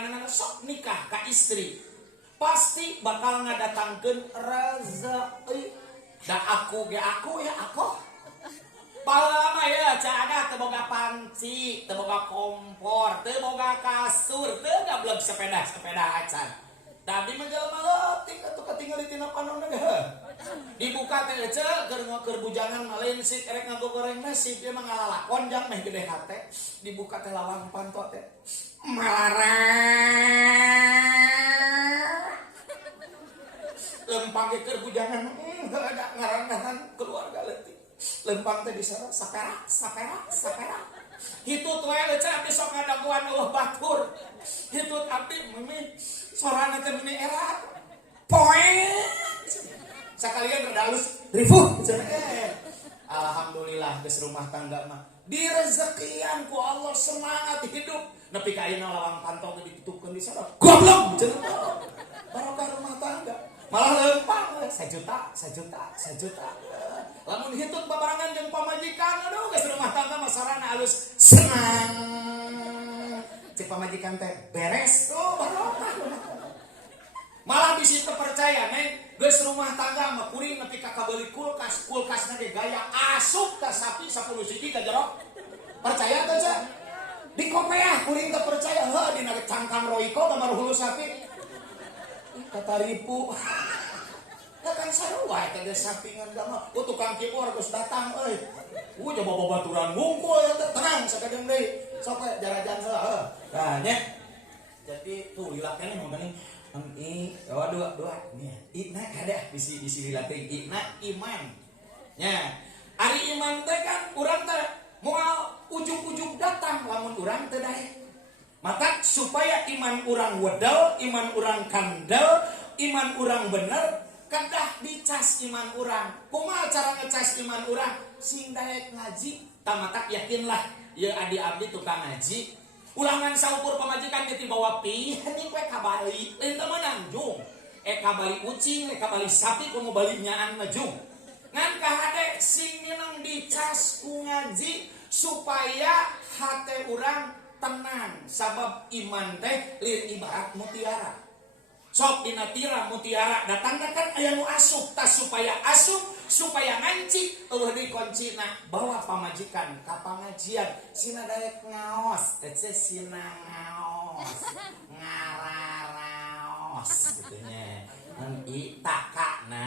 sorangan sok nikah ka istri pasti bakal ngadatangkeun rezeki. Da aku ya aku palama ya caada teu boga panci, teu boga kompor, teu boga kasur, teu gablek sepeda acan. Tadi menjelma leutik atuh katinggal tina panon ge. Dibuka teh ece keur bujangan maleun sik erek nganggo goreng nasi dia mah ngalalakon jang meh gede hate. Dibuka teh lawang panto teh. Malarang. Lempang ge keur bujangan ada ngaran-ngaran keluarga leutik. Lempang teh disara saperak. Hitut we ece abdi sok ngadaguan eueuh batur. Hitut abdi mimi sorana teh meni erat. Poe. Sakalian redalus rifuh. Alhamdulillah geus rumah tangga mah direzekian ku Allah semangat hidup. Nepi ka ayeuna lawang pantau teh ditutupkeun di sana. Goblok cenah. Barokah rumah tangga. Malah lempang 1 juta. Lamun hitut babarangan jeung pamajikan aduh geus rumah tangga mah sarana alus senang. Cek pamajikan teh beres tuh barokah. Malah bisi terpercaya neng geus rumah tangga mah kuring nepi ka kabeuli kulkasna ge gaya asup ka sapi 10 siji ka jero. Percaya teh ca? Di kopeah kuring teu percaya heuh dina cangkang roiko gambar hulu sapi. Kata ripu. Da kan sarua eta geus sampingan da mah. Tukang kipur geus datang euy. Coba babaturan ngungkul teh tenang sakadeng deui. Sok jarajan heuh. Nah nya. Jadi tuh lilaknya mah geuning dua nih Ina ada bisi dilatih Ina iman nya ari iman teh kan urang teh moal ujug-ujug datang lamun urang teh daek maka supaya iman urang wedel iman urang kandel iman urang bener kedah dicas iman urang kumaha cara ngecas iman urang sing daek ngaji tamatak yakinlah ye adi-abdi tukang ngaji ulangan saukur pamajikan di bawa pi heuning we ka Bali lain teh meunang jung ka Bali ucing ka Bali sapi kudu Bali nyaan mah jung ngan ka hade sing minang dicas ku ngaji supaya hate urang tenang sabab iman teh lieu ibarat mutiara sok dina tiram mutiara datangna kan aya nu asup tas supaya ngancik eueuh deui kuncina bawa pamajikan ka pangajian sina daek ngaos teh sina ngaos ngararaos kitu nya mun itakana